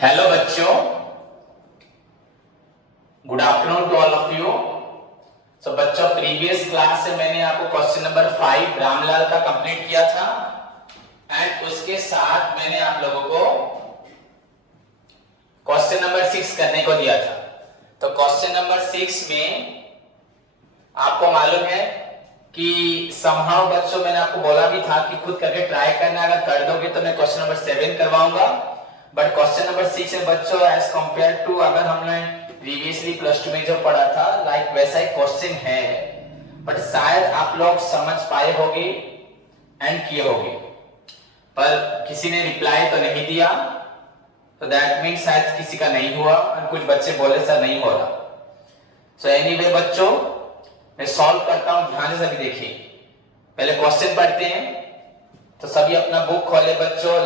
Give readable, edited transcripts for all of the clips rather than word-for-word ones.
Hello बच्चों, good afternoon to all of you. So बच्चों, previous class से मैंने आपको क्वेश्चन नंबर 5 रामलाल का कंप्लीट किया था एंड उसके साथ मैंने आप लोगों को क्वेश्चन नंबर 6 करने को दिया था। तो क्वेश्चन नंबर 6 में आपको मालूम है कि समहाउ बच्चों मैंने आपको बोला भी था कि खुद करके ट्राई करना, अगर कर दोगे तो मैं क्वेश्चन नंबर 7 करवाऊंगा। बट क्वेश्चन नंबर 6 है बच्चों, एज कंपेयर टू अगर हमने प्रीवियसली प्लस 2 में जो पढ़ा था लाइक वैसा ही क्वेश्चन है, बट शायद आप लोग समझ पाए होंगे एंड किए होंगे, पर किसी ने रिप्लाई तो नहीं दिया, तो दैट मीन्स शायद किसी का नहीं हुआ और कुछ बच्चे बोले सर नहीं हो रहा। सो एनीवे बच्चों, मैं सॉल्व करता हूं, ध्यान से सभी देखिए। पहले क्वेश्चन पढ़ते हैं, तो सभी अपना बुक खोले बच्चों।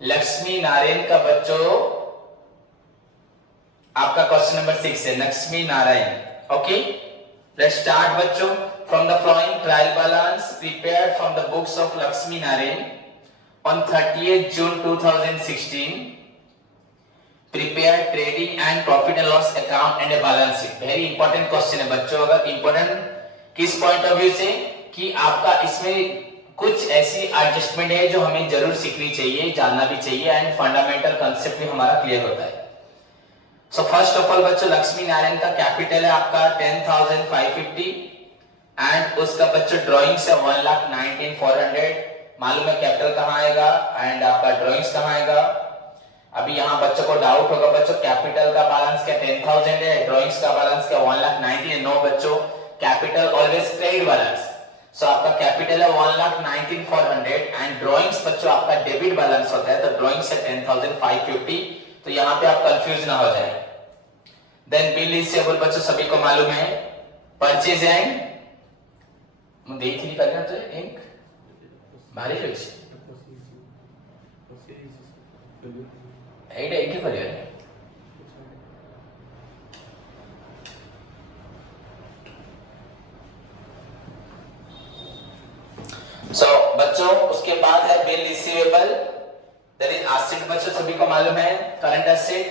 लक्ष्मी नारायण का बच्चों आपका क्वेश्चन नंबर 6 है, Lakshmi Narayan. Okay, let's start बच्चों। From the following trial balance prepared from the books of Lakshmi Narayan on 30th June 2016, prepare trading and profit and loss account and a balance sheet। Very important question है बच्चों। अगर important किस point of view से कि आपका इसमें कुछ ऐसी एडजस्टमेंट है जो हमें जरूर सीखनी चाहिए, जानना भी चाहिए एंड फंडामेंटल कांसेप्ट भी हमारा क्लियर होता है। सो फर्स्ट ऑफ ऑल बच्चों, लक्ष्मी नारायण का कैपिटल है आपका 10,550 एंड उसका बच्चों ड्राइंग्स है 1,19,400। मालूम है कैपिटल कहाँ आएगा एंड आपका ड्राइंग्स कहाँ आएगा। अभी यहाँ बच्चों को डाउट होगा बच्चों, कैपिटल का बैलेंस क्या 10,000 है, ड्राइंग्स का बैलेंस क्या 1,19,000। नो बच्चों, कैपिटल ऑलवेज क्रेडिट बैलेंस। सो आपका कैपिटल है 1,19,400 एंड ड्राइंग्स बच्चों आपका डेबिट बैलेंस होता है, तो ड्राइंग्स है 10,550। तो यहाँ पे आप कंफ्यूज ना हो जाए। देन बिल रिसीवेबल बच्चों सभी को मालूम है। परचेज एंड देख नहीं करना तो इंक भारी रही ଏଇଟା ଏଇଠି କରିବାନି। सो बच्चों उसके बाद है bill receivable, that is asset बच्चों सभी को मालूम है, current asset.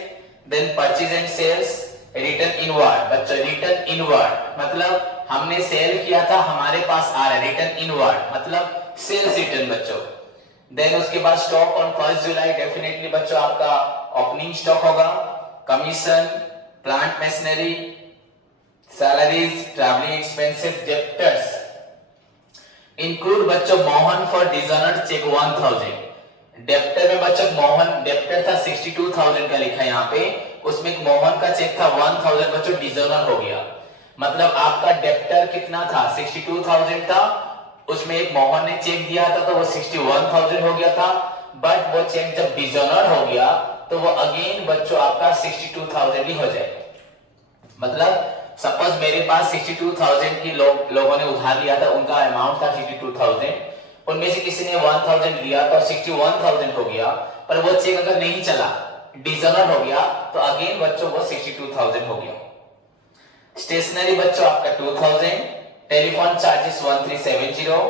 Then purchase and sales, return inward बच्चों। रिटर्न इनवर्ड मतलब हमने सेल किया था, हमारे पास आ रहा है, रिटर्न इनवर्ड मतलब सेल्स रिटर्न बच्चों। देन उसके बाद स्टॉक ऑन 1 जुलाई, डेफिनेटली बच्चों आपका ओपनिंग स्टॉक होगा। Commission, plant machinery, salaries, travelling expenses, debtors include बच्चों Mohan for dishonoured check 1,000। Debtor में बच्चों मोहन डेब्टर था 62,000 का लिखा यहाँ पे, उसमें एक मोहन का चेक था 1,000 बच्चों डिजॉनर हो गया। मतलब आपका डेब्टर कितना था 62,000 था, उसमें एक मोहन ने चेक दिया था तो वो 61,000 हो गया था। बट वो चेक जब डिजॉनर हो गया तो वो अगेन बच्चों आपका 62,000 ही हो जाएगा। मतलब सपोज मेरे पास 62,000 की लोगों ने उधार लिया था, उनका अमाउंट था 62,000, उनमें से किसी ने 1,000 लिया तो 61,000 हो गया। पर वो चेक अगर नहीं चला, डिजॉनर हो गया, तो अगेन बच्चों वो 62,000 हो गया। स्टेशनरी बच्चों आपका 2,000, telephone charges 1,370,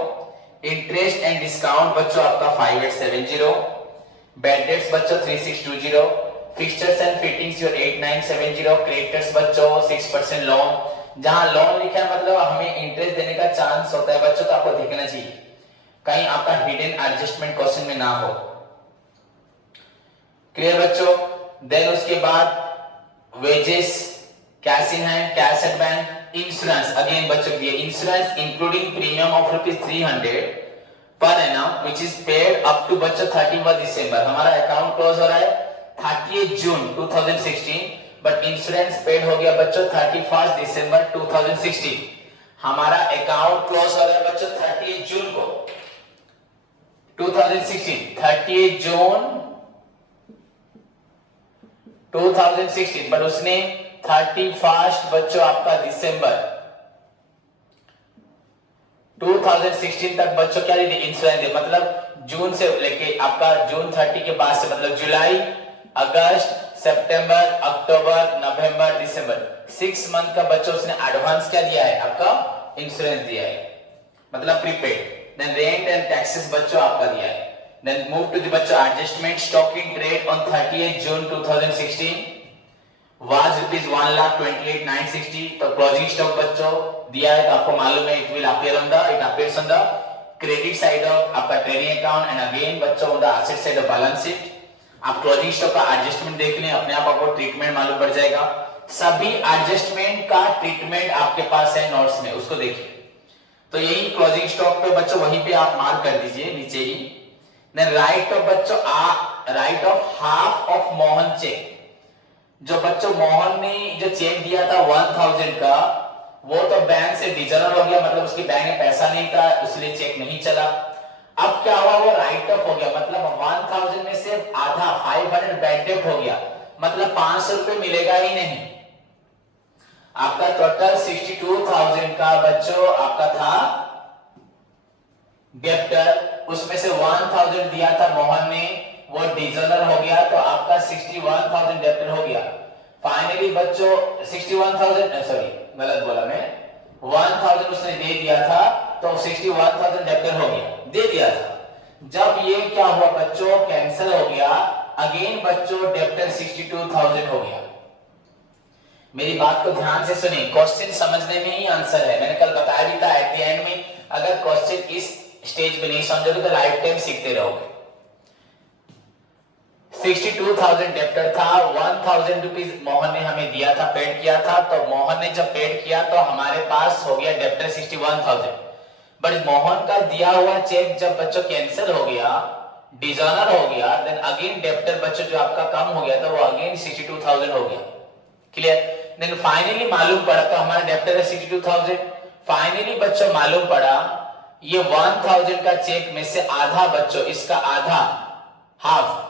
interest and discount बच्चों आपका 5,870, बैड डेट्स बच्चों 3,620, fixtures and fittings your 8,970, creditors बच्चों 6% लोन। जहां लोन लिखा है मतलब हमें इंटरेस्ट देने का चांस होता है बच्चों, तो आपको देखना चाहिए कहीं आपका हिडन एडजस्टमेंट क्वेश्चन में ना हो। क्लियर बच्चों। देन उसके बाद wages, cash in hand, cash at bank, insurance again बच्चों दिए, insurance including premium of ₹300 per annum which is paid up to बच्चों 31 दिसंबर। हमारा अकाउंट क्लोज हो रहा है 30th June 2016, but insurance paid हो गया बच्चों 31 दिसंबर 2016। हमारा अकाउंट क्लोज हो रहा है बच्चों 30th जून को 2016, 30th June 2016, बट उसने 31 बच्चों आपका दिसंबर 2016 तक बच्चों क्या दे इंश्योरेंस दे। मतलब जून से लेके आपका जून 30 के बाद से मतलब जुलाई, अगस्त, सितंबर, अक्टूबर, नवंबर, दिसंबर 6 मंथ का बच्चों उसने एडवांस क्या दिया है, आपका इंश्योरेंस दिया है, मतलब prepaid. Then rent and taxes बच्चों आपका दिया है। Then move to the बच्चों adjustment stock in trade on 30th June 2016 was rupees 1,28,960. तो closing stock बच्चों दिया है तो आपको मालूम है it appears on the credit side of आपका trading account and again बच्चों on the asset side of balance sheet. आप closing stock का adjustment देख लें, अपने आप आपको ट्रीटमेंट मालूम पड़ जाएगा. सभी एडजस्टमेंट का ट्रीटमेंट आपके पास है नोट्स में, उसको देखिए. तो यही क्लोजिंग स्टॉक पे बच्चों वहीं पे आप मार्क कर दीजिए नीचे ही. देन राइट ऑफ बच्चों write off half of Mohan cheque. जो बच्चों मोहन ने जो चेक दिया था 1000 का, वो तो बैंक से डिजर्नल हो गया, मतलब उसके बैंक में पैसा नहीं था इसलिए चेक नहीं चला. अब क्या हुआ, वो राइट ऑफ हो गया, मतलब 1000 में से आधा 500 बैड डेट हो गया, मतलब 500 रुपए मिलेगा ही नहीं. आपका टोटल 62,000 का बच्चों आपका था डेप्टर, उसमें से 1000 दिया था मोहन ने, वो डिजर्नल हो गया, तो आपका 61,000 डेप्टर हो गया. फाइनली बच्चों 61,000 सॉरी गलत बोला मैं, 1000 उसने दे दिया था तो 61,000 डेप्टर हो गया, दे दिया था. जब ये क्या हुआ बच्चों, कैंसिल हो गया, अगेन बच्चों डेप्टर 62,000 हो गया. मेरी बात को ध्यान से सुनिए, क्वेश्चन समझने में ही आंसर है. मैंने कल बताया भी था एट द एंड में, अगर क्वेश्चन इस स्टेज पे नहीं समझोगे तो लाइफ टाइम सीखते रहोगे. 62,000 डेप्टर था, 1,000 रुपीज मोहन ने हमें दिया था, पेड किया था. तो मोहन ने जब पेड किया तो हमारे पास हो गया डेप्टर 61,000. बट मोहन का दिया हुआ चेक जब बच्चों कैंसिल हो गया, डिजर्नल हो गया, देन अगेन डेप्टर बच्चों जो आपका कम हो गया था वो अगेन 62,000 हो गया. क्लियर. देन फाइनली मालूम पड़ा, तो हमारा डेप्टर है 62,000. फाइनली बच्चों मालूम पड़ा ये 1000 का चेक में से आधा बच्चों, इसका आधा हाफ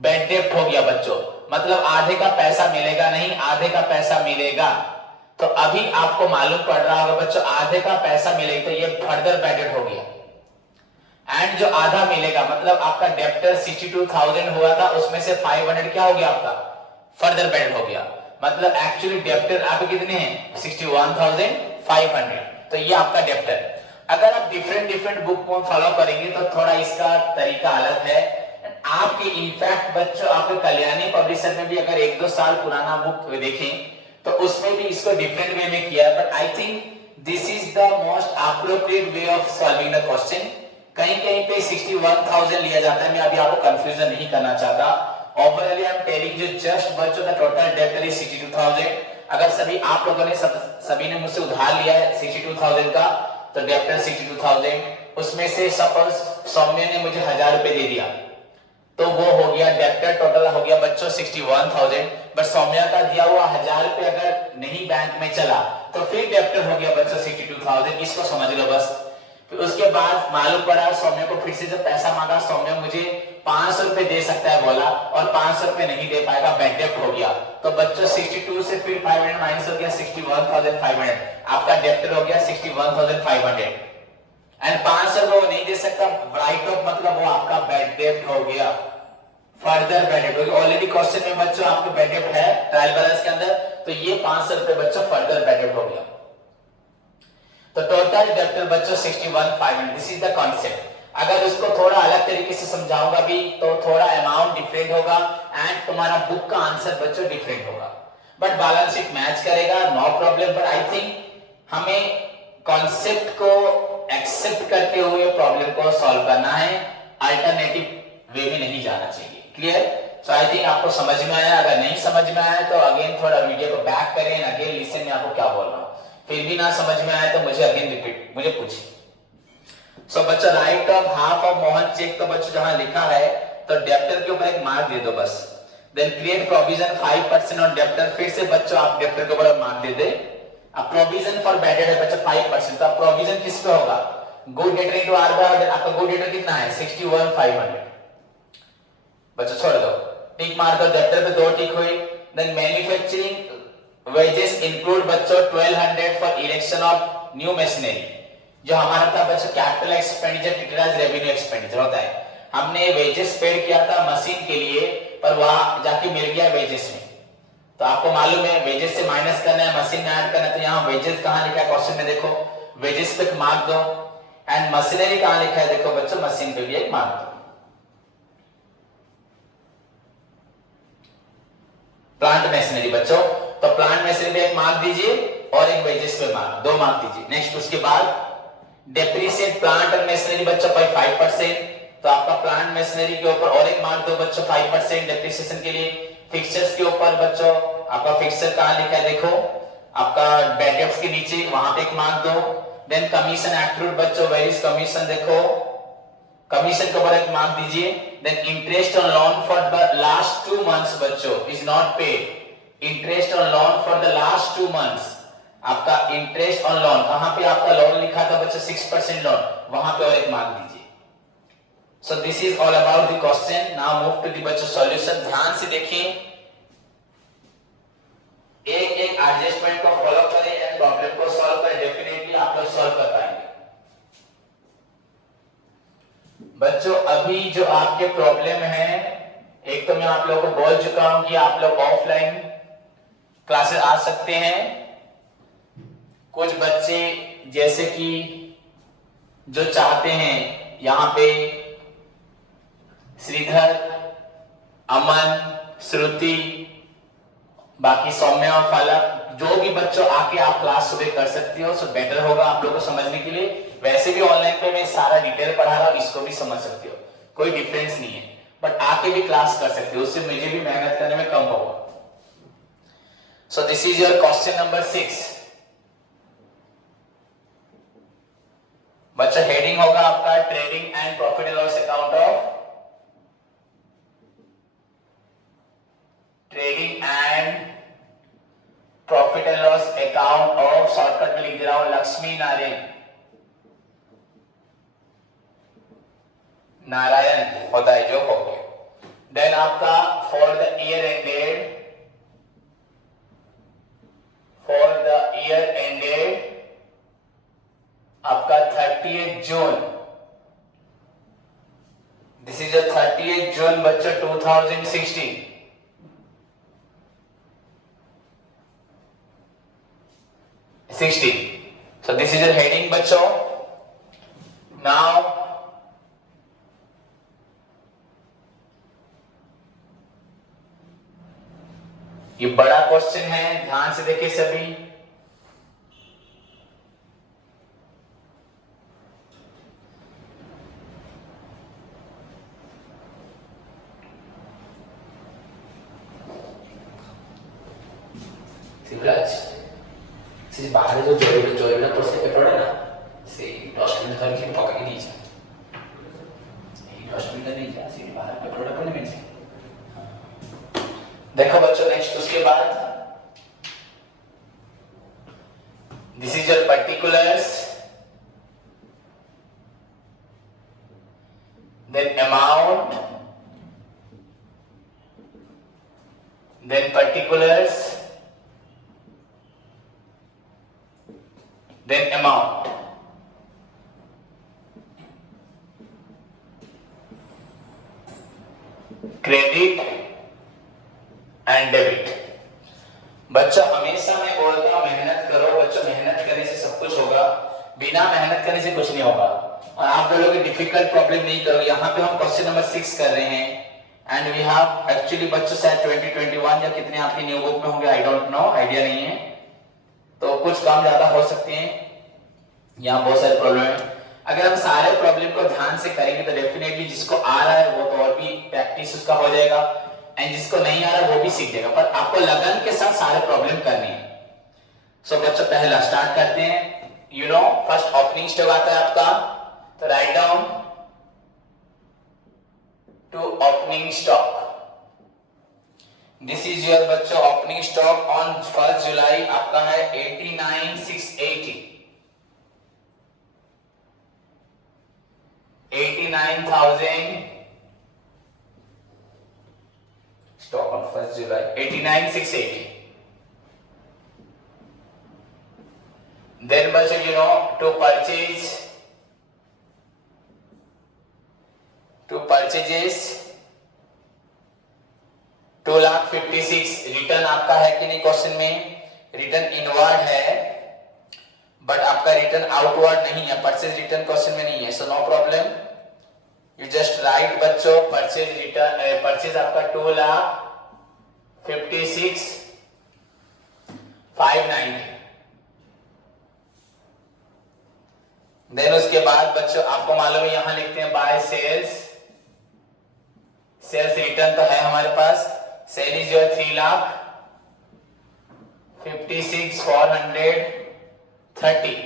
बैड डेप्ट हो गया बच्चों, मतलब आधे का पैसा मिलेगा नहीं, आधे का पैसा मिलेगा. तो अभी आपको मालूम पड़ रहा होगा बच्चों आधे का पैसा मिलेगा, तो ये फर्दर बैड डेप्ट हो गया. एंड जो आधा मिलेगा मतलब आपका डेप्टर 62,000 हुआ था, उसमें से 500 क्या हो गया आपका फर्दर बैड डेप्ट हो गया. मतलब एक्चुअली डेप्टर आपके कितने हैं 61,500. तो ये आपका डेप्टर. अगर आप डिफरेंट बुक को फॉलो करेंगे तो थोड़ा इसका तरीका अलग है. आपके इनफैक्ट बच्चों आपके कल्याणी पब्लिशर में भी अगर 1-2 साल पुराना बुक देखें तो उसमें भी इसको डिफरेंट वे में किया. But I think this is the most appropriate way of solving the question. कहीं कहीं पे 61,000 लिया जाता है, मैं अभी आपको कंफ्यूजन नहीं करना चाहता. Overall, I am telling you just बच्चों the total debt is 62,000. अगर सभी आप लोगों ने सभी ने मुझसे उधार लिया है 62,000 का, तो डेप्टर 62,000, उसमें से सपोज सौम्य ने मुझे 1000 रुपए दे दिया, तो वो हो गया डेप्टर टोटल हो गया बच्चों 61,000. बट सौम्य का दिया हुआ 1000 रुपए अगर नहीं बैंक में चला तो फिर डेप्टर हो गया बच्चों 62,000. इसको समझ लो बस. फिर उसके बाद मालूम पड़ा सौम्य को फिर से जब पैसा मांगा, सौम्य मुझे 500 रुपए दे सकता है बोला, और 500 रुपए नहीं दे पाएगा, बैड डेप्ट हो गया. तो बच्चों 62 से फिर 500 माइनस हो गया 61,500, आपका डेप्टर हो गया 61,500. एंड 500 रुपए वो नहीं दे सकता, राइट ऑफ मतलब वो आपका बैड डेप्ट हो गया, फर्दर बैड डेप्ट हो गया. ऑलरेडी क्वेश्चन में बच्चों आपको बैड डेप्ट है ट्रायल बैलेंस के अंदर, तो ये 500 रुपए बच्चों फर्दर बैड डेप्ट हो गया. तो टोटल डेप्टर बच्चों 61,500. This is the concept. अगर उसको थोड़ा अलग तरीके से समझाऊंगा भी तो थोड़ा अमाउंट डिफरेंट होगा एंड तुम्हारा बुक का आंसर बच्चों डिफरेंट होगा, बट बैलेंस शीट मैच करेगा, no problem. But I think हमें कॉन्सेप्ट को एक्सेप्ट करते हुए प्रॉब्लम को सॉल्व करना है, अल्टरनेटिव वे में नहीं जाना चाहिए. क्लियर. सो आई थिंक आपको समझ में आया. अगर नहीं समझ में आया तो अगेन थोड़ा वीडियो को बैक करें, अगेन लिसन, मैं आपको क्या बोल रहा हूँ. फिर भी ना समझ में आया तो मुझे अगेन रिपीट मुझे पूछिए. सो बच्चों write off half of Mohan cheque, तो बच्चों जहां लिखा है तो डेप्टर के ऊपर एक मार्क दे दो बस. Then create provision 5% on debtor. फिर से बच्चों आप डेप्टर के ऊपर मार्क दे दे. अब प्रोविजन फॉर बैड डेट है बच्चों 5%, तो प्रोविजन किस पे होगा, गुड डेटर इनटू आर बाय. आपका गुड डेटर कितना है 61,500. बच्चों छोड़ दो, टिक मार दो, डेप्टर पे 2 टिक हुई. देन मैन्युफैक्चरिंग वेजेस इंक्लूड बच्चों 1200 for erection of new machinery. जो हमारा था बच्चों capital expenditure treated as revenue expenditure होता है. हमने वेजेस पेड किया था मशीन के लिए, पर वहां जाके मिल गया वेजेस में. तो आपको मालूम है वेजेस से माइनस करना है, मशीन में ऐड करना है. तो यहाँ वेजेस कहाँ लिखा है क्वेश्चन में, देखो वेजेस पे मार्क दो. एंड मशीनरी कहाँ लिखा है, देखो बच्चों मशीन पे भी एक मार्क दो. प्लांट मशीनरी बच्चों, तो प्लांट मशीनरी पे एक मार्क दीजिए और एक वेजेस पे मार्क, 2 मार्क दीजिए। नेक्स्ट उसके बाद डेप्रिसिएट प्लांट एंड मशीनरी बच्चों 5%, तो आपका प्लांट मशीनरी के ऊपर और एक मार्क दो बच्चों 5% डेप्रिसिएशन के लिए। फिक्सचर्स के ऊपर बच्चों आपका फिक्सचर कहां लिखा है देखो, आपका बैड डेब्ट्स के नीचे, वहां पे एक मार्क दो। देन कमीशन एक्रूड बच्चों, वेयर इज कमीशन, देखो कमीशन के ऊपर एक मार्क दीजिए। Then interest on loan for the last 2 months बच्चों is not paid, interest on loan for the last 2 months, आपका इंटरेस्ट ऑन लोन, कहां पे आपका लोन लिखा था बच्चों 6% लोन, वहां पे और एक मार्क दीजिए। So this is all about the question. Now move to the बच्चों solution. ध्यान से देखिए, एक एक एडजस्टमेंट को फॉलो करें एंड प्रॉब्लम को सॉल्व करें, डेफिनेटली आप लोग सॉल्व कर पाएंगे। बच्चों अभी जो आपके प्रॉब्लम है, एक तो मैं आप लोगों को बोल चुका हूं कि आप लोग ऑफलाइन क्लासेस आ सकते हैं। कुछ बच्चे जैसे कि जो चाहते हैं, यहां पे श्रीधर, अमन, श्रुति, बाकी सौम्या और फलक, जो भी बच्चों आके आप क्लास सुबह कर सकते हो, सो बेटर होगा आप लोगों को समझने के लिए। वैसे भी ऑनलाइन पे मैं सारा डिटेल पढ़ा रहा हूं, इसको भी समझ सकते हो, कोई डिफरेंस नहीं है, बट आके भी क्लास कर सकते हो, उससे मुझे भी मेहनत करने में कम होगा। So this is your question number 6 बच्चों। हेडिंग होगा आपका trading and profit and loss account of, trading and profit and loss account of, shortcut में लिख दे रहा हूं लक्ष्मी नारायण होता है जो हो गया। देन आपका for the year ended, for the year ended आपका 30th June, this is 30th जून बच्चों 2016। So this is your heading बच्चों। Now ये बड़ा क्वेश्चन है, ध्यान से देखिए सभी। शिवराज से बाहर जो जोरीना परसे पेपर है ना, से डस्टबिन धर के पकड़ के नहीं जा, ये डस्टबिन नहीं जा, से बाहर पेपर पकड़ने में से। देखो बच्चों नेक्स्ट उसके बाद, this is your particulars, then amount, then particulars, then amount, credit and debit। बच्चों हमेशा मैं बोलता हूं मेहनत करो बच्चों, मेहनत करने से सब कुछ होगा, बिना मेहनत करने से कुछ नहीं होगा। और आप बोलोगे डिफिकल्ट प्रॉब्लम नहीं करोगे, यहाँ पे हम क्वेश्चन नंबर 6 कर रहे हैं एंड वी हैव एक्चुअली बच्चों शायद 2021 या कितने आपकी न्यू बुक में होंगे, आई डोंट नो, आइडिया नहीं है, तो कुछ काम ज्यादा हो सकते हैं, यहाँ बहुत सारे प्रॉब्लम है। अगर हम सारे प्रॉब्लम को ध्यान से करेंगे तो डेफिनेटली जिसको आ रहा है वो तो और भी प्रैक्टिस उसका हो जाएगा, एंड जिसको नहीं आ रहा है वो भी सीख जाएगा, पर आपको लगन के साथ सारे प्रॉब्लम करनी है। सो बच्चों पहला स्टार्ट करते हैं। You know first opening stock आता है आपका, तो write down to opening stock, this is your बच्चों ओपनिंग स्टॉक ऑन 1 जुलाई आपका है 89,680, 89,000 stock on 1st July 89,680। Then बच्चों you know to purchases 2,56,000, return आपका है कि नहीं क्वेश्चन में, रिटर्न इनवर्ड है बट आपका रिटर्न आउटवर्ड नहीं है, परचेज रिटर्न क्वेश्चन में नहीं है, so no problem, you just write बच्चों परचेज रिटर्न, परचेज आपका 56,590। देन उसके बाद बच्चों आपको मालूम है यहां लिखते हैं बाय सेल्स। सेल्स रिटर्न तो है हमारे पास। सेल इज योर 3,56,430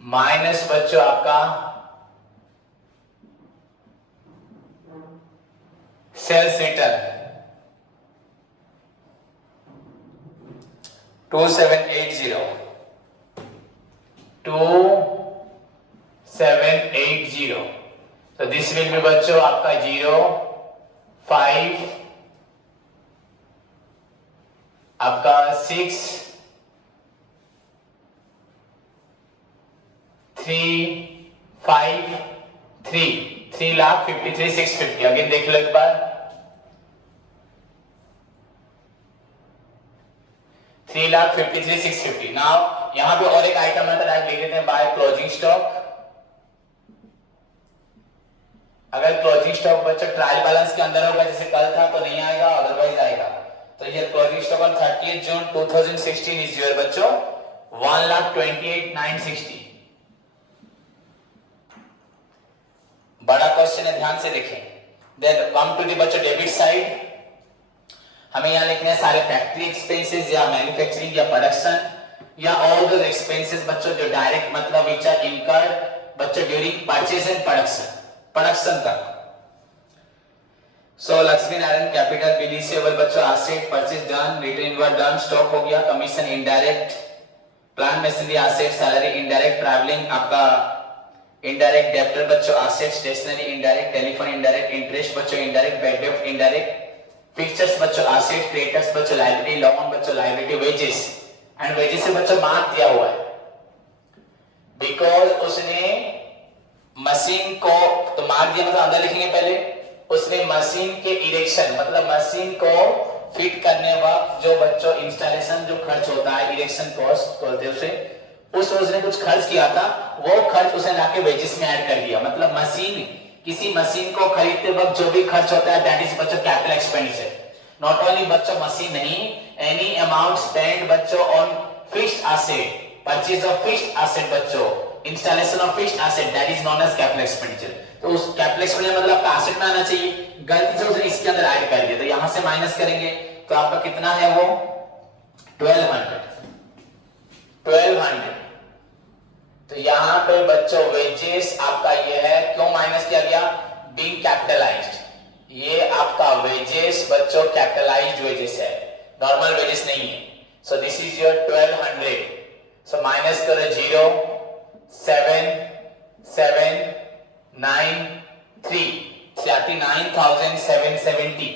माइनस बच्चों आपका सेल्स रिटर्न 2780। तो दिस विल बी बच्चों आपका 0, 5 आपका 6, 3,53,650। अगेन देख लो एक बार। 3,53,650। नाउ यहां पे और एक आइटम है तो डायरेक्ट लिख देते हैं बाय क्लोजिंग स्टॉक। अगर क्लोजिंग स्टॉक बच्चों ट्रायल बैलेंस के अंदर होगा जैसे कल था तो नहीं आएगा, अदरवाइज आएगा। तो ये closing stock on 30 June 2016 is your बच्चों 1,28,960। बड़ा क्वेश्चन है, ध्यान से देखें। देन कम टू द बच्चों डेबिट साइड। हमें यहां लिखने हैं सारे फैक्ट्री एक्सपेंसेस या मैन्युफैक्चरिंग या प्रोडक्शन या ऑल दोस एक्सपेंसेस बच्चों जो डायरेक्ट मतलब विच आर इनकर्ड बच्चों ड्यूरिंग परचेज एंड प्रोडक्शन तक। So Lakshmi Narayan capital bill receivable बच्चों asset purchase done, return inward done, stock हो गया, commission indirect, plant machinery asset, salary indirect, travelling आपका इनडायरेक्ट, डेब्टर बच्चों asset, stationery indirect, telephone indirect, interest बच्चों indirect, bad डेब्ट indirect, fixtures बच्चों asset, creditors बच्चों liability, loan बच्चों liability, wages and wages से बच्चों मार्क दिया हुआ है बिकॉज उसने मशीन को तो मार्क दिया मतलब अंदर लिखेंगे पहले। उसने मशीन के इरेक्शन मतलब मशीन को फिट करने वक्त जो बच्चों इंस्टॉलेशन जो खर्च होता है इरेक्शन कॉस्ट बोलते हैं उसे, उसने कुछ खर्च किया था, वो खर्च उसने लाके वेजेस में ऐड कर दिया। मतलब मशीन किसी मशीन को खरीदते वक्त जो भी खर्च होता है दैट इज बच्चों कैपिटल एक्सपेंडिचर। नॉट ओनली बच्चों मशीन नहीं, एनी अमाउंट स्पेंड बच्चों on fixed asset, purchase of fixed asset बच्चों, installation of fixed asset that is known as capital expenditure. तो उस कैपिटल एक्सपेंडिचर मतलब आपका एसेट में आना चाहिए, गलती से उसने इसके अंदर ऐड कर दिया तो यहां से माइनस करेंगे तो आपका कितना है वो 1200। तो यहां पे बच्चों वेजेस आपका ये है, क्यों माइनस किया गया? Being capitalised. ये आपका वेजेस बच्चों कैपिटलाइज्ड वेजेस है, नॉर्मल वेजेस नहीं है। So this is your 1200। So minus करो 0, 7, 7, 9, 3, 39,770,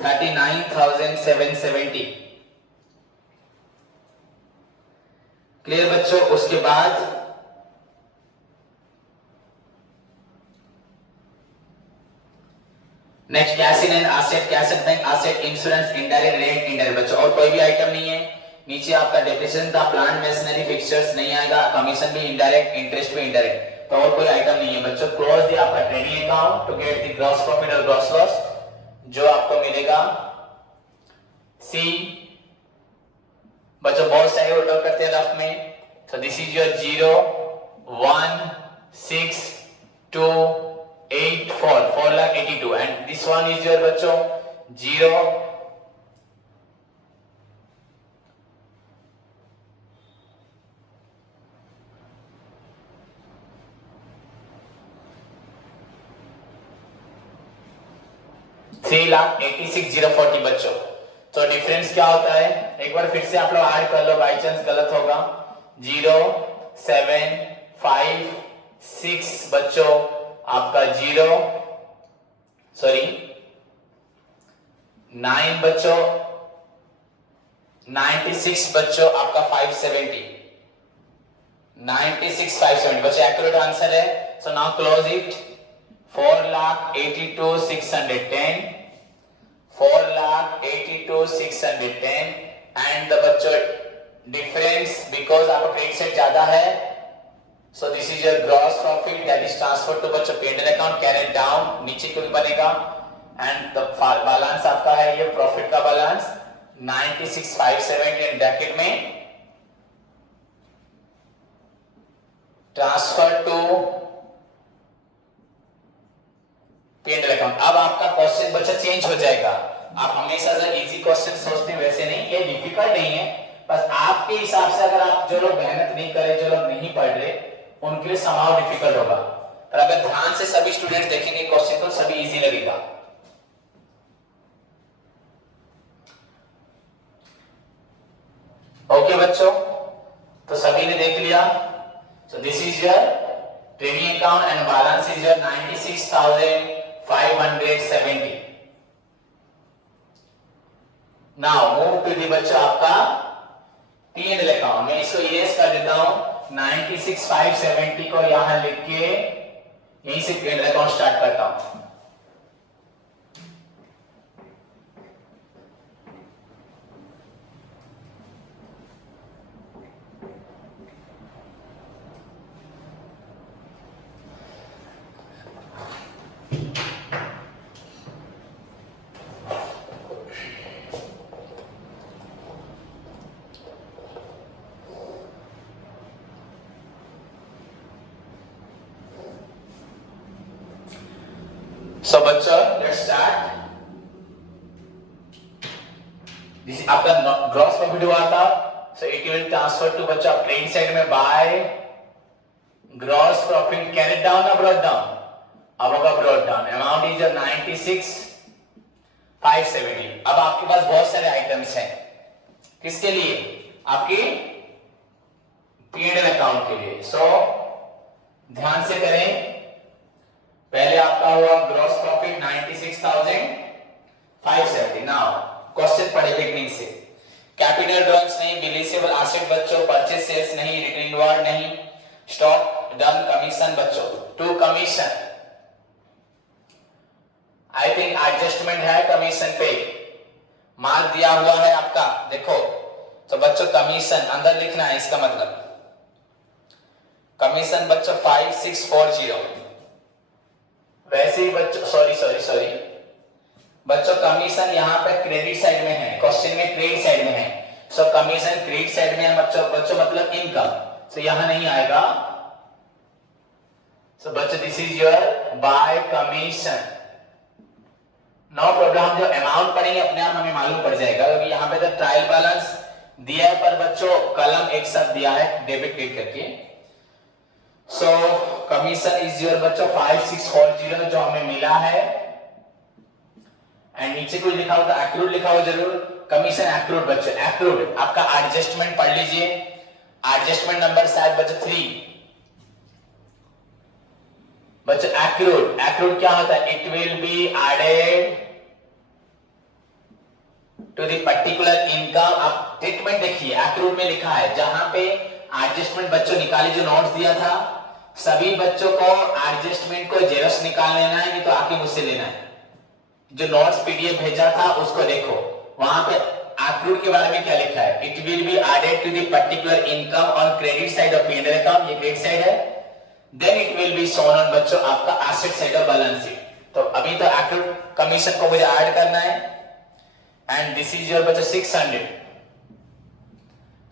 39,770। क्लियर बच्चों? उसके बाद next cash in and asset, cash and bank asset, insurance, indirect rent, indirect बच्चों और कोई भी आइटम नहीं है। नीचे आपका डेप्रिसिएशन था, प्लांट मशीनरी फिक्सचर्स नहीं आएगा, कमीशन भी इनडायरेक्ट, इंटरेस्ट भी इनडायरेक्ट, तो और कोई आइटम नहीं है बच्चों। क्लोज द आपका trading account to get the gross profit और ग्रॉस लॉस जो आपको मिलेगा। सी बच्चों बहुत सारे ऑर्डर करते हैं रफ में। So this is your 0, 1, 6, 2, 8, 4,82 and this one is your बच्चों 0, 3,86,040 बच्चों। तो डिफरेंस क्या होता है एक बार फिर से आप लोग ऐड कर लो, बाई चांस गलत होगा। 0, 7, 5, 6 बच्चों आपका 9 बच्चों, 96 बच्चों आपका 570, 96,570 बच्चों एक्यूरेट आंसर है। So now close it. 4,82,610, 4,82,610 and the बच्चों डिफरेंस बिकॉज आपका क्रेडिट सेट ज्यादा है So this is your gross profit that is transferred to बच्चों P&L account, carried down, नीचे क्यों बनेगा, and the balance आपका है ये प्रॉफिट का बैलेंस 96,570 ब्रैकेट में ट्रांसफर टू P&L अकाउंट। अब आपका क्वेश्चन बच्चा चेंज हो जाएगा। आप हमेशा अगर इजी क्वेश्चन सोचते हैं वैसे नहीं, ये डिफिकल्ट नहीं है, बस आपके हिसाब से अगर आप जो लोग मेहनत नहीं करे, जो लोग नहीं पढ़ रहे, उनके लिए समाव डिफिकल्ट होगा, पर अगर ध्यान से सभी स्टूडेंट देखेंगे क्वेश्चन को सभी इजी लगेगा। ओके बच्चों, तो सभी ने देख लिया। So this is your trading account and balance is your 96,570. Now move to the बच्चों आपका P&L account। मैं इसको इरेज कर देता हूं, 96,570 को यहां लिख के यहीं से P&L account स्टार्ट करता हूं। So बच्चों let's start। This आपका ग्रॉस प्रॉफिट हुआ था, so it will transfer to बच्चों क्रेडिट साइड में by gross profit carried down ना ब्रॉट डाउन, अब होगा ब्रॉट डाउन, अमाउंट इज 96,570। अब आपके पास बहुत सारे आइटम्स हैं, किसके लिए, आपके P&L अकाउंट के लिए। सो ध्यान से करें, पहले आपका हुआ ग्रॉस प्रॉफिट 96,570। नाउ क्वेश्चन पढ़े बिगनिंग से, कैपिटल ड्रॉइंग्स नहीं, बिलीसेबल एसेट बच्चों, परचेज सेल्स नहीं, रिटर्न इनवार्ड नहीं, स्टॉक डन, कमीशन बच्चों, to commission, I think adjustment है कमीशन पे, मार्क दिया हुआ है आपका, देखो तो बच्चों कमीशन अंदर लिखना है, इसका मतलब कमीशन बच्चों 5640। वैसे ही बच्चों सॉरी बच्चों कमीशन यहाँ पे क्रेडिट साइड में है, क्वेश्चन में क्रेडिट साइड में है, सो कमीशन क्रेडिट साइड में है बच्चों मतलब इनकम, सो यहाँ नहीं आएगा। सो बच्चों this is your by commission, no problem. हम जो अमाउंट पढ़ेंगे अपने आप हमें मालूम पड़ जाएगा, क्योंकि यहाँ पे तो ट्रायल बैलेंस दिया है, पर बच्चों कलम एक साथ दिया है डेबिट क्रेडिट करके। सो कमीशन इज योर बच्चों 5640 जो हमें मिला है, एंड नीचे कुछ लिखा होगा एक्रूड लिखा हो जरूर, कमीशन एक्रूड बच्चों, एक्रूड आपका एडजस्टमेंट पढ़ लीजिए, एडजस्टमेंट नंबर शायद बच्चों 3 बच्चों। एक्रूड क्या होता है, it will be added to the particular income. आप ट्रीटमेंट देखिए, एक्रूड में लिखा है, जहां पे एडजस्टमेंट बच्चों निकाली, जो नोट्स दिया था सभी बच्चों को एडजस्टमेंट को जेरॉक्स निकाल लेना है, नहीं तो आके मुझसे लेना है। जो नोट्स पीडीएफ भेजा था उसको देखो, वहां पे एक्रूड के बारे में क्या लिखा है, it will be added to the particular income on credit side of P&L account, ये क्रेडिट साइड है, then it will be shown on बच्चों आपका asset side of balance sheet. तो अभी तो एक्रूड कमीशन को मुझे ऐड करना है, एंड दिस इज योर बच्चों 600,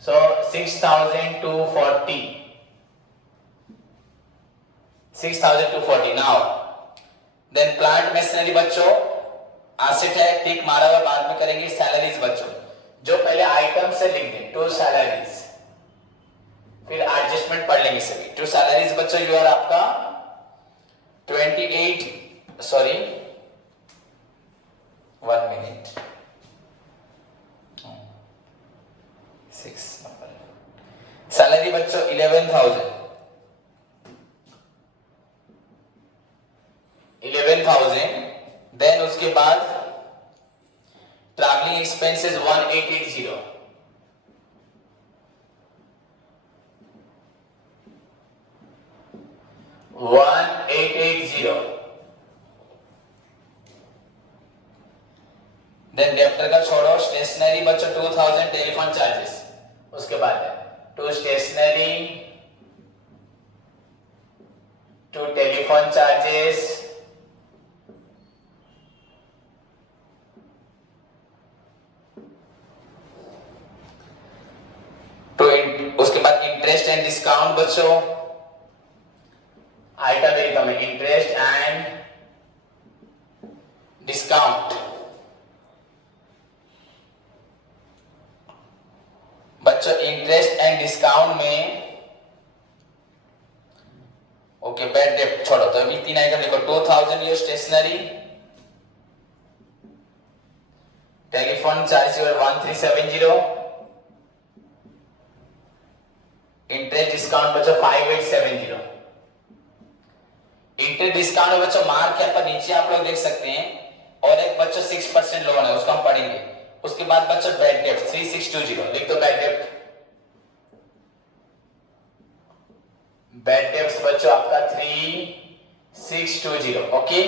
सो 6,240 नाउ। देन प्लांट मशीनरी बच्चों एसेट है, टिक मारा हुआ, बाद में करेंगे। सैलरीज बच्चों, जो पहले आइटम से लिख दें, टू सैलरीज, फिर एडजस्टमेंट पढ़ लेंगे सभी। टू सैलरीज बच्चों यू आर आपका 1 मिनट 6 नंबर सैलरी बच्चों 11,000, देन उसके बाद ट्रैवलिंग एक्सपेंसेस 1880, देन डेप्टर का छोड़ो, स्टेशनरी बच्चों 2000, टेलीफोन चार्जेस, उसके बाद टू स्टेशनरी टेलीफोन चार्जेस, तो उसके बाद इंटरेस्ट एंड डिस्काउंट बच्चों, आइटम देखता मैं इंटरेस्ट एंड डिस्काउंट। बच्चों इंटरेस्ट एंड डिस्काउंट में ओके बैड डेट छोड़ो, तो अभी 3 आइटम लिखो। 2000 your stationery, telephone charge your 1370, interest discount बच्चों 5870। इंटरेस्ट डिस्काउंट में बच्चों मार्क है पर नीचे आप लोग देख सकते हैं, और एक बच्चों 6% लोन है उसको हम पढ़ेंगे। उसके बाद बच्चों बैड डेट 3620 लिख दो। बैड डेट, बैड डेट्स बच्चों आपका 3620 ओके।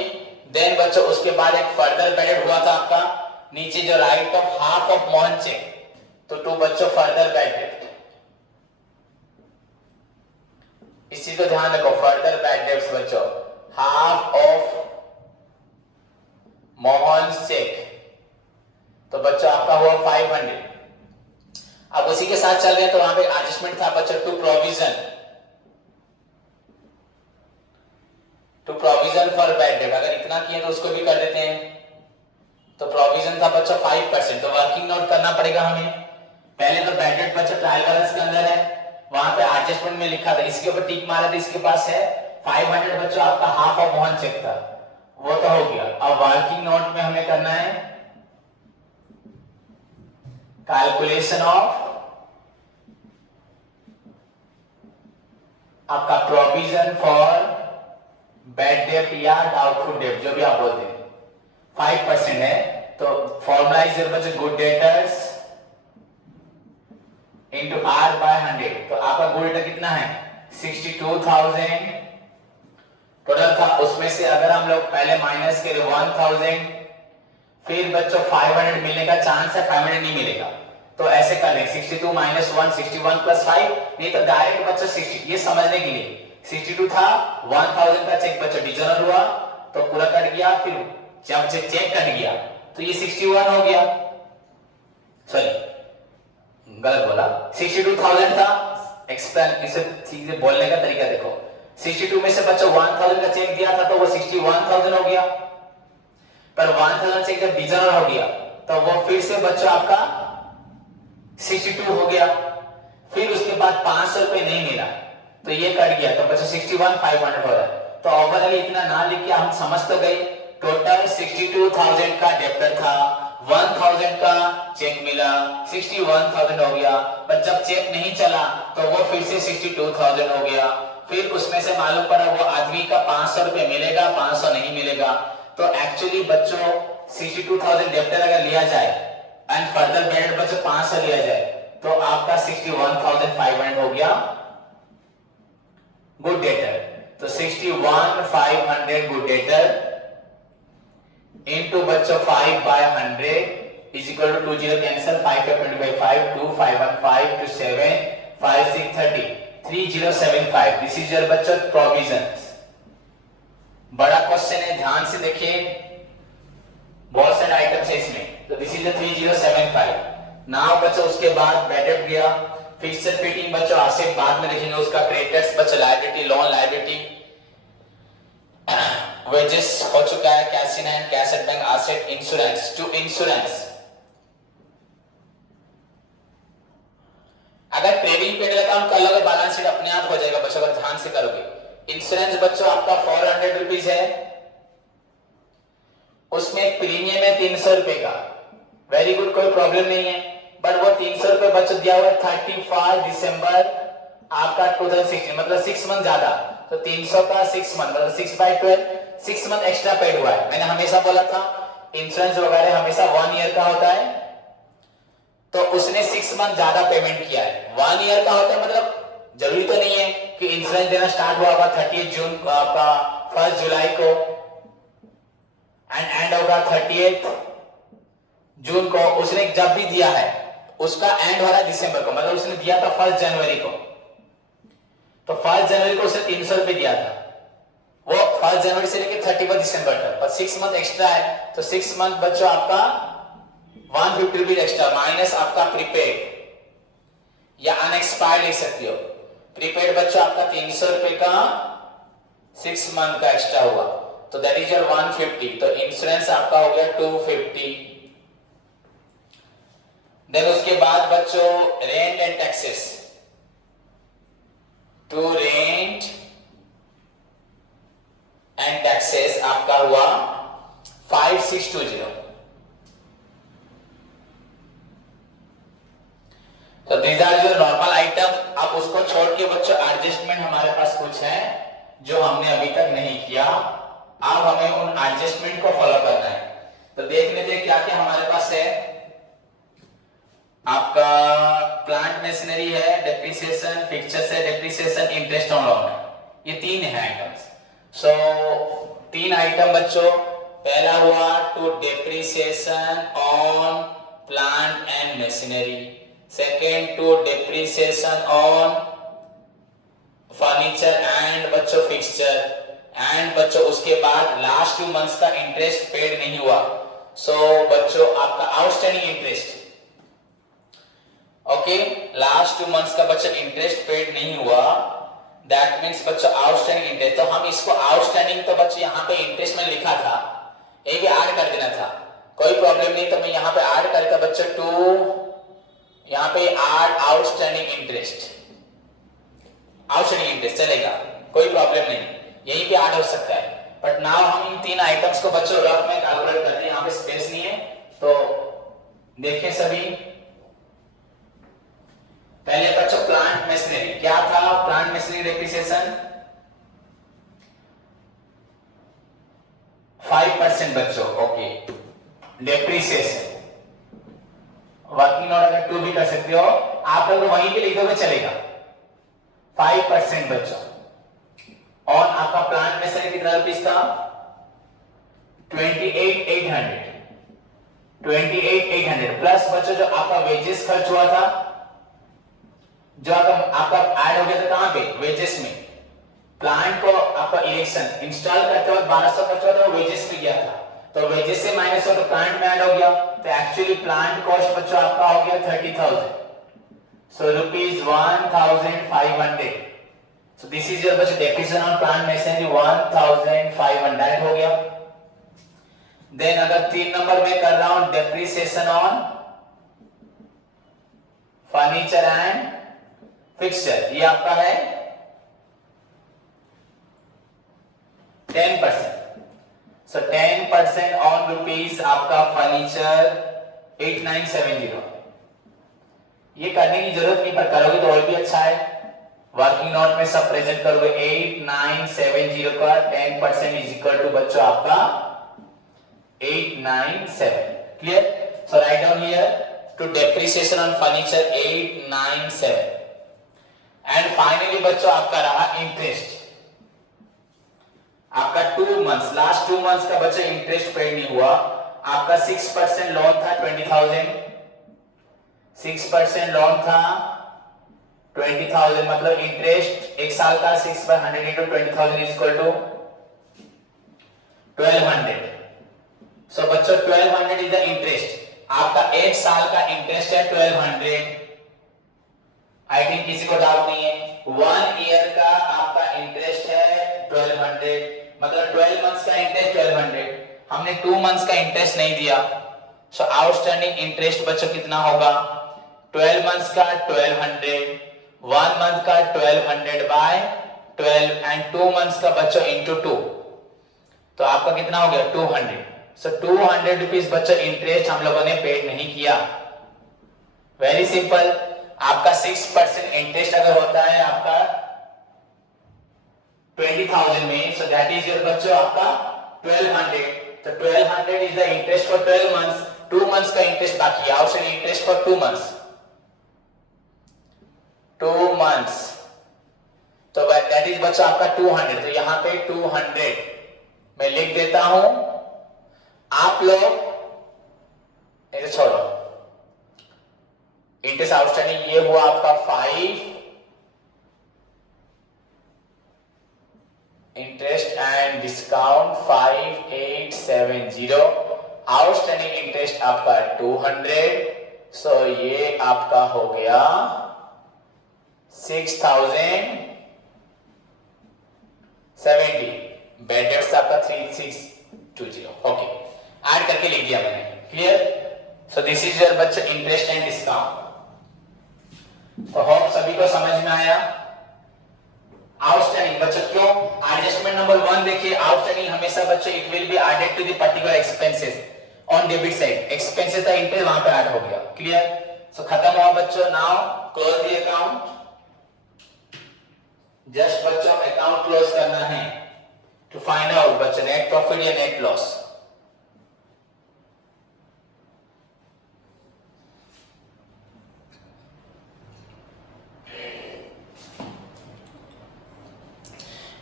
देन बच्चों उसके बाद एक फर्दर बैड डेट हुआ था आपका नीचे जो write off half of Mohan cheque, तो 2 बच्चों फर्दर बैड डेट, इस चीज को ध्यान रखो। फर्दर बैड डेट्स बच्चों हाफ ऑफ मोहन चेक, तो बच्चों आपका हुआ 500। अब उसी के साथ चल रहे हैं तो वहां पे एडजस्टमेंट था बच्चों to provision for bad debt. अगर इतना किए तो उसको भी कर देते हैं। तो प्रोविजन था बच्चों 5%, तो वर्किंग नोट करना पड़ेगा हमें। पहले तो बैड डेट बच्चों ट्रायल बैलेंस के अंदर है, वहां पे एडजस्टमेंट में लिखा था, इसके ऊपर टिक मारा था, इसके पास है 500 बच्चों आपका हाफ ऑफ मोहन चेक था, वो तो हो गया। अब वर्किंग नोट में हमें करना है कैलकुलेशन ऑफ आपका प्रोविजन फॉर बैड डेट या डाउटफुल डेट, जो भी आप बोलते हैं। 5% है तो फॉर्मूला इज बच्चों good debtors into R by 100, तो आपका गुड डेटर कितना है 62,000 टोटल था। उसमें से अगर हम लोग पहले माइनस करें 1000, फिर बच्चों 500 मिलने का चांस है, 500 नहीं मिलेगा, तो ऐसे कर लें 62 माइनस 1 61 प्लस 5, नहीं तो डायरेक्ट बच्चों 60, ये समझने के लिए 62 था, 1000 का चेक बच्चों डिजनर हुआ तो पूरा कट गया, फिर जब चेक कट गया तो ये 61 हो गया, सॉरी गलत बोला, 62,000 था। एक्सप्लेन इसे चीजें बोलने का तरीका देखो, 62 में से बच्चों 1000 का चेक दिया था तो वो 61,000 हो गया, पर 1000 चेक जब डिजनर हो गया तो वो फिर से बच्चों आपका 62 हो गया। फिर उसके बाद 500 रुपए नहीं मिला तो ये कट गया, तो बच्चों 61,500 हो रहा है। तो ओवरऑल इतना ना लिख के हम समझ तो गए, टोटल 62,000 का डेप्टर था, 1000 का चेक मिला, 61,000 हो गया, पर जब चेक नहीं चला तो वो फिर से 62,000 हो गया। फिर उसमें से मालूम पड़ा वो आदमी का 500 रुपए मिलेगा, 500 नहीं मिलेगा, तो एक्चुअली बच्चों 62,000 डेप्टर अगर लिया जाए एंड फर्दर बैड बच्चों 500 लिया जाए तो आपका 61,500 हो गया गुड डेटर। तो 61,500 गुड डेटर इनटू बच्चों 5 by 100 is equal to 20 cancel, 5 5 25 5 2 5 1 5 2 7 5 6 30 3075। This is your बच्चों प्रोविजंस। बड़ा क्वेश्चन है, ध्यान से देखिए, बहुत सारे आइटम्स है इसमें। तो दिस इज 3075। नाउ बच्चों उसके बाद बैडेट गया, फिक्स्ड फिटिंग बच्चों एसेट बाद में देखेंगे उसका, क्रेडिटर्स बच्चों लायबिलिटी, लोन लायबिलिटी, वेजेस हो चुका है, cash in hand, cash at bank, asset, insurance. To insurance, अगर ट्रेडिंग पेड अकाउंट कर लोगे बैलेंस शीट अपने आप हो जाएगा बच्चों, अगर ध्यान से करोगे। इंश्योरेंस बच्चों आपका 400 रुपीज है, उसमें प्रीमियम है 300 रुपए का, वेरी गुड, कोई प्रॉब्लम नहीं है। बट वो 300 रुपए बच्चों दिया हुआ है 31 दिसंबर आपका 2016, मतलब 6 मंथ ज्यादा, तो 300 का 6 मंथ मतलब 6 by 12, 6 मंथ एक्स्ट्रा पेड हुआ है। मैंने हमेशा बोला था इंश्योरेंस वगैरह हमेशा 1 ईयर का होता है, तो उसने 6 मंथ ज्यादा पेमेंट किया है। 1 ईयर का होता है मतलब जरूरी तो नहीं है कि इंश्योरेंस देना स्टार्ट हुआ होगा 30 जून को, आपका 1 जुलाई को एंड होगा 30 जून को। उसने जब भी दिया है उसका एंड हो रहा है दिसंबर को, मतलब उसने दिया था 1 जनवरी को, तो 1 जनवरी को उसने 300 रुपए दिया था, वो 1 जनवरी से लेकर 31 दिसंबर तक, और 6 मंथ एक्स्ट्रा है, तो 6 मंथ बच्चों आपका 150 रुपीज एक्स्ट्रा माइनस आपका प्रीपेड या अनएक्सपायर्ड लिख सकती हो। प्रीपेड बच्चों आपका 300 रुपए का 6 मंथ का एक्स्ट्रा हुआ, तो दैट इज योर 150, तो इंश्योरेंस आपका हो गया 250। देन उसके बाद बच्चों rent and taxes, to rent and taxes आपका हुआ 5620। तो दीज आर जो नॉर्मल आइटम, अब उसको छोड़ के बच्चों एडजस्टमेंट हमारे पास कुछ है जो हमने अभी तक नहीं किया, अब हमें उन एडजस्टमेंट को फॉलो करना है। तो देख लेते हैं क्या क्या हमारे पास है। आपका प्लांट मशीनरी है, डेप्रिसिएशन, फिक्चर्स है, डेप्रिसिएशन, इंटरेस्ट ऑन लोन है, ये 3 है आइटम्स। सो 3 आइटम बच्चों, पहला हुआ to depreciation on plant and machinery, second to depreciation on furniture and बच्चों फिक्सचर, एंड बच्चों उसके बाद लास्ट 2 मंथ्स का इंटरेस्ट पेड नहीं हुआ, सो बच्चों आपका outstanding interest, okay, last 2 months का बच्चों इंटरेस्ट पेड नहीं हुआ, दैट मींस बच्चों आउटस्टैंडिंग इंटरेस्ट। तो हम इसको आउटस्टैंडिंग, तो बच्चों यहाँ पे इंटरेस्ट में लिखा था, ये भी ऐड कर देना था, कोई प्रॉब्लम नहीं, तो मैं यहाँ पे ऐड करके बच्चों टू, यहाँ पे add outstanding interest, outstanding interest चलेगा, कोई प्रॉब्लम नहीं, यहीं पे ऐड हो सकता है। बट नाउ हम इन 3 आइटम्स को बच्चों रफ में कैलकुलेट करते हैं, यहाँ पे स्पेस नहीं है, तो देखें सभी। पहले बच्चों प्लांट मशीनरी, क्या था प्लांट मशीनरी डेप्रिसिएशन 5% बच्चों, ओके, डेप्रिसिएशन वर्किंग नोट अगर 2 भी कर सकते हो आप लोग, वहीं पे लिख दोगे चलेगा, 5% बच्चों। और आपका प्लांट मशीनरी कितना रुपीस था 28,800, 28,800 प्लस बच्चों जो आपका वेजेस खर्च हुआ था, जो आपका ऐड हो गया था कहां पे, वेजेस में। प्लांट को आपका इलेक्शन इंस्टॉल करते वक्त 1200 खर्च हुआ था, वो वेजेस में गया था, तो वेजेस से माइनस हो तो प्लांट में ऐड हो गया, तो एक्चुअली प्लांट कॉस्ट बच्चों आपका हो गया 30,000, so rupees 1,500। So this is your बच्चों डेप्रिसिएशन ऑन प्लांट मशीनरी 1,500 हो गया। देन अगर 3 नंबर में कर रहा हूं depreciation on furniture and fixture, ये आपका है 10%, सो 10% ऑन रुपीज आपका फर्नीचर 8970। ये करने की जरूरत नहीं, पर करोगे तो और भी अच्छा है। वर्किंग नोट में सब प्रेजेंट करोगे, 8970 का 10% इज इक्वल टू बच्चों आपका 897, clear. So write down here to depreciation on furniture 897, and finally बच्चों आपका रहा इंटरेस्ट, आपका 2 मंथ्स, लास्ट 2 मंथ्स का बच्चों इंटरेस्ट पेड नहीं हुआ, आपका 6% लोन था 20,000, 6% लोन था 20,000, मतलब इंटरेस्ट 1 साल का 6/100 into 20,000 is equal to 1200। सो बच्चों 1200 इज द इंटरेस्ट, आपका 1 साल का इंटरेस्ट है 1200, आई थिंक किसी को डाउट नहीं है। 1 ईयर का आपका इंटरेस्ट है 1200, मतलब 12 मंथ्स का इंटरेस्ट 1200, हमने 2 मंथ्स का इंटरेस्ट नहीं दिया, सो आउटस्टैंडिंग इंटरेस्ट बच्चों कितना होगा, 12 मंथ्स का 1200, 1 मंथ का 1200 बाय 12 एंड 2 मंथ्स का बच्चों इंटू 2, तो आपका कितना हो गया 200। सो 200 रुपीज बच्चों इंटरेस्ट हम लोगों ने पेड नहीं किया। वेरी सिंपल, आपका 6% इंटरेस्ट अगर होता है आपका 20,000 में, सो दैट इज योर बच्चों आपका 1200, तो 1200 is the interest for 12 months, 2 months का इंटरेस्ट बाकी है, outstanding interest for 2 months, 2 months, तो दैट इज बच्चों आपका 200, तो यहां पे 200 मैं लिख देता हूं। आप लोग इसे छोड़ो, इंटरेस्ट आउटस्टैंडिंग ये हुआ आपका 5 interest and discount 5870, outstanding interest आपका 200, सो ये आपका हो गया 6070, बैड डेट्स आपका 3620। ओके, ऐड करके लिख दिया मैंने। Clear? So this is your बच्चा इंटरेस्ट एंड डिस्काउंट। तो होप सभी को समझ में आया। आउटस्टैंडिंग बच्चों क्यों? एडजस्टमेंट नंबर 1 देखिए, आउटस्टैंडिंग हमेशा बच्चों it will be added to the particular expenses on debit side. Expenses का इंटरेस्ट वहां पे ऐड हो गया। क्लियर? सो खत्म हुआ बच्चों। Now close the account. Just बच्चों अकाउंट क्लोज करना है टू फाइंड आउट बच्चों नेट प्रॉफिट या नेट लॉस।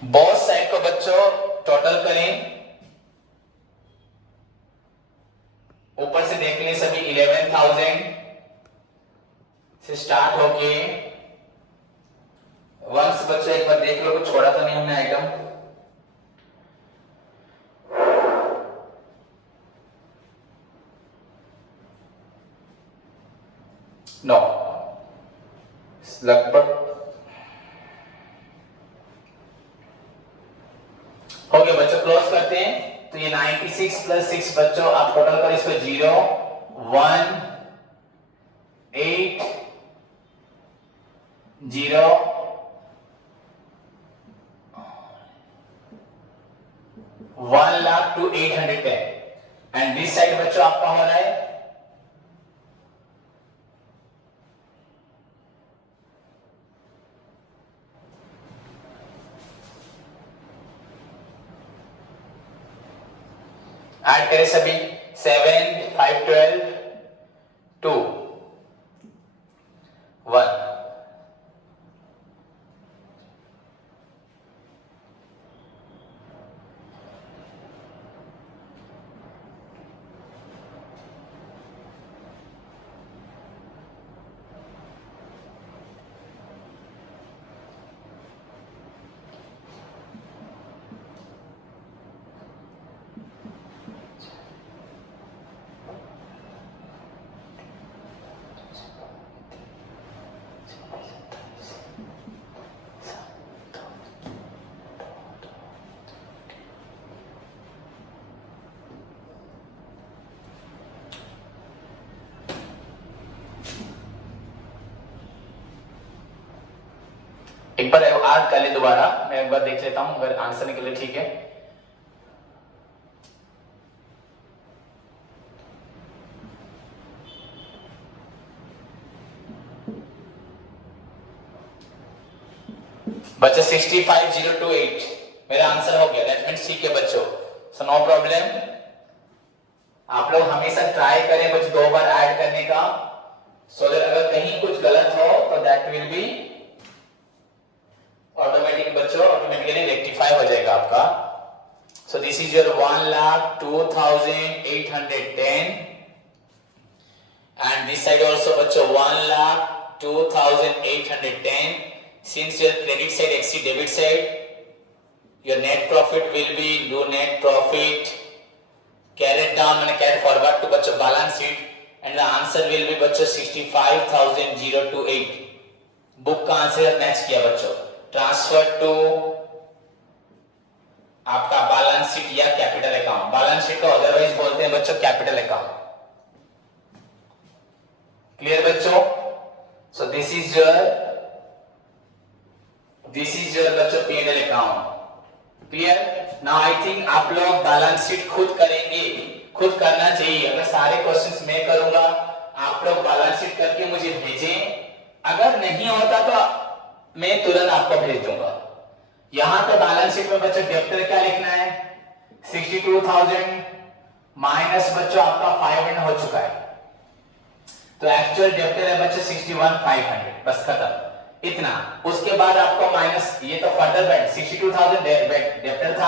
बोथ साइड को बच्चों टोटल करें, ऊपर से देख लें सभी 11,000 से स्टार्ट होके वंस बच्चों एक बार देख लो कुछ छोड़ा तो नहीं हमने आइटम। नो, लगभग हो गया बच्चों। क्लोज करते हैं। तो ये 96 प्लस 6 बच्चों आप टोटल करो इसको 0 1 8 0 1,00,000 to 810 एंड दिस साइड बच्चों आपका हो रहा है ऐड करें सभी 7 5 12 2 1। एक बार ऐड कर ले दोबारा, मैं एक बार देख लेता हूं अगर आंसर निकले ठीक है। बच्चों 65,028 मेरा आंसर हो गया। दैट मींस ठीक है बच्चों, सो नो प्रॉब्लम। आप लोग हमेशा ट्राई करें कुछ 2 बार ऐड करने का, सो दैट अगर कहीं कुछ गलत हो तो दैट विल बी ऑटोमेटिक बच्चों ऑटोमेटिकली रेक्टिफाई हो जाएगा आपका। So this is your 1,02,810 and this side also बच्चों 1,02,810। Since your credit side exceed debit side, your net profit will be do net profit carried down and carried forward to बच्चों balance sheet and the answer will be बच्चों 65,028। Book का answer match किया बच्चों, transfer to आपका balance sheet या capital account. Balance sheet को otherwise बोलते हैं बच्चों कैपिटल अकाउंट। क्लियर बच्चों? सो दिस इज योर बच्चों P&L account. Clear? Now I think आप लोग बैलेंस शीट खुद करेंगे, खुद करना चाहिए। अगर सारे क्वेश्चंस मैं करूंगा, आप लोग बैलेंस शीट करके मुझे भेजें। अगर नहीं होता तो मैं तुरंत आपको भेज दूंगा। यहां पे बैलेंस शीट में बच्चों डेब्टर क्या लिखना है, 62,000 माइनस बच्चों आपका 500 हो चुका है, तो एक्चुअल डेब्टर है बच्चों 61,500। बस खत्म, इतना। उसके बाद आपको माइनस ये तो फर्दर बैड 62,000 डेब्टर था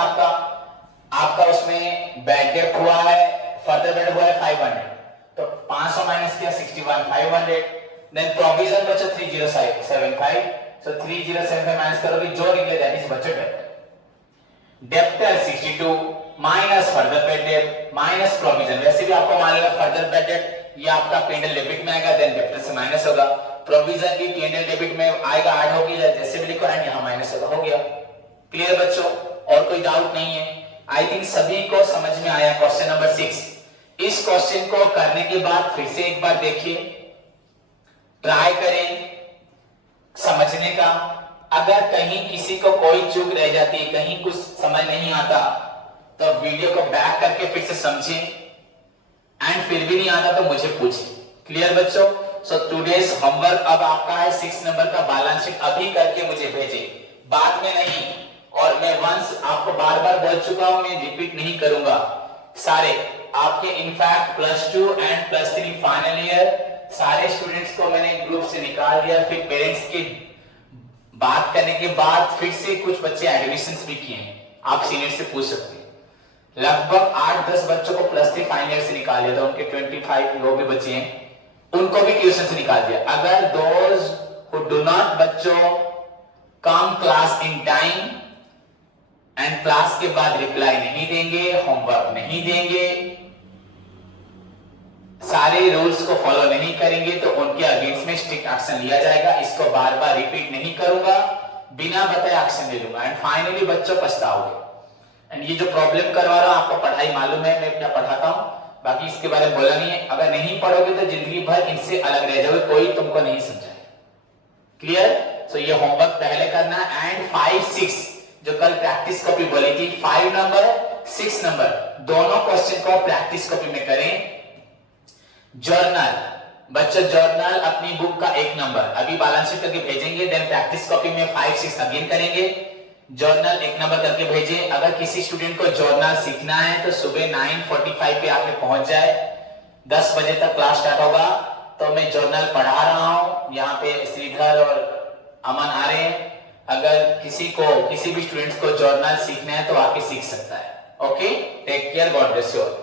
आपका उसमें बैड डेब्ट हुआ है, फर्दर बैड हुआ है 500, तो 500 माइनस किया 61,500। देन प्रोविजन बच्चों 3075, सो 3075 माइनस करोगे जो निकले दैट इज बच्चों डेब्ट। Debtor 62 minus further paid debt minus provision, वैसे भी आपको मालूम है फर्दर पेड डेट ये आपका P&L डेबिट में आएगा, देन डेप्टर से माइनस होगा, प्रोविजन भी P&L डेबिट में आएगा, ऐड होगी, जैसे भी लिखो एंड यहां माइनस होगा, हो गया। क्लियर बच्चों, और कोई डाउट नहीं है? आई थिंक सभी को समझ में आया क्वेश्चन नंबर 6। इस क्वेश्चन को करने के बाद फिर से एक बार देखिए, ट्राई करें समझने का। अगर कहीं किसी को कोई चूक रह जाती है, कहीं कुछ समझ नहीं आता, तो वीडियो को बैक करके फिर से समझें, एंड फिर भी नहीं आता तो मुझे पूछें। क्लियर बच्चों? सो टुडेज होमवर्क अब आपका है 6 नंबर का बैलेंस शीट, अभी करके मुझे भेजें, बाद में नहीं। और मैं वंस आपको बार बार बोल चुका हूं, मैं रिपीट नहीं करूंगा। सारे आपके इनफैक्ट +2 एंड +3 फाइनल ईयर सारे स्टूडेंट्स को मैंने ग्रुप से निकाल दिया, फिर पेरेंट्स की बात करने के बाद फिर से कुछ बच्चे एडमिशंस भी किए हैं, आप सीनियर से पूछ सकते हैं। लगभग 8-10 बच्चों को +3 फाइनल ईयर से निकाल दिया था, उनके 25 वो भी बच्चे हैं, उनको भी ट्यूशन से निकाल दिया। अगर दोज हु डू नॉट बच्चों come class in time and class के बाद रिप्लाई नहीं देंगे, होमवर्क नहीं देंगे, सारे रूल्स को फॉलो नहीं करेंगे, तो उनके अगेंस्ट में स्ट्रिक्ट एक्शन लिया जाएगा। इसको बार बार रिपीट नहीं करूंगा, बिना बताए एक्शन ले लूंगा, एंड फाइनली बच्चों पछताओगे। एंड ये जो प्रॉब्लम करवा रहा हूं, आपको पढ़ाई मालूम है, मैं क्या पढ़ाता हूं, बाकी इसके बारे में बोला नहीं है। अगर नहीं पढ़ोगे तो जिंदगी भर इनसे अलग रह जाओगे, कोई तुमको नहीं समझाएगा। क्लियर? सो ये होमवर्क पहले करना, एंड 5-6 जो कल प्रैक्टिस कॉपी बोली थी, 5 नंबर 6 नंबर दोनों क्वेश्चन को प्रैक्टिस कॉपी में करें। जर्नल बच्चों, जर्नल अपनी बुक का 1 नंबर अभी बैलेंस शीट करके भेजेंगे, देन प्रैक्टिस कॉपी में 5-6 अगेन करेंगे। जर्नल 1 नंबर करके भेजें। अगर किसी स्टूडेंट को जर्नल सीखना है तो सुबह 9:45 पे आके पहुंच जाए, 10 बजे तक क्लास स्टार्ट होगा। तो मैं जर्नल पढ़ा रहा हूं, यहाँ पे श्रीधर और अमन आ रहे हैं। अगर किसी भी स्टूडेंट्स को जर्नल सीखना है तो आके सीख सकता है। Okay, take care, God bless you all.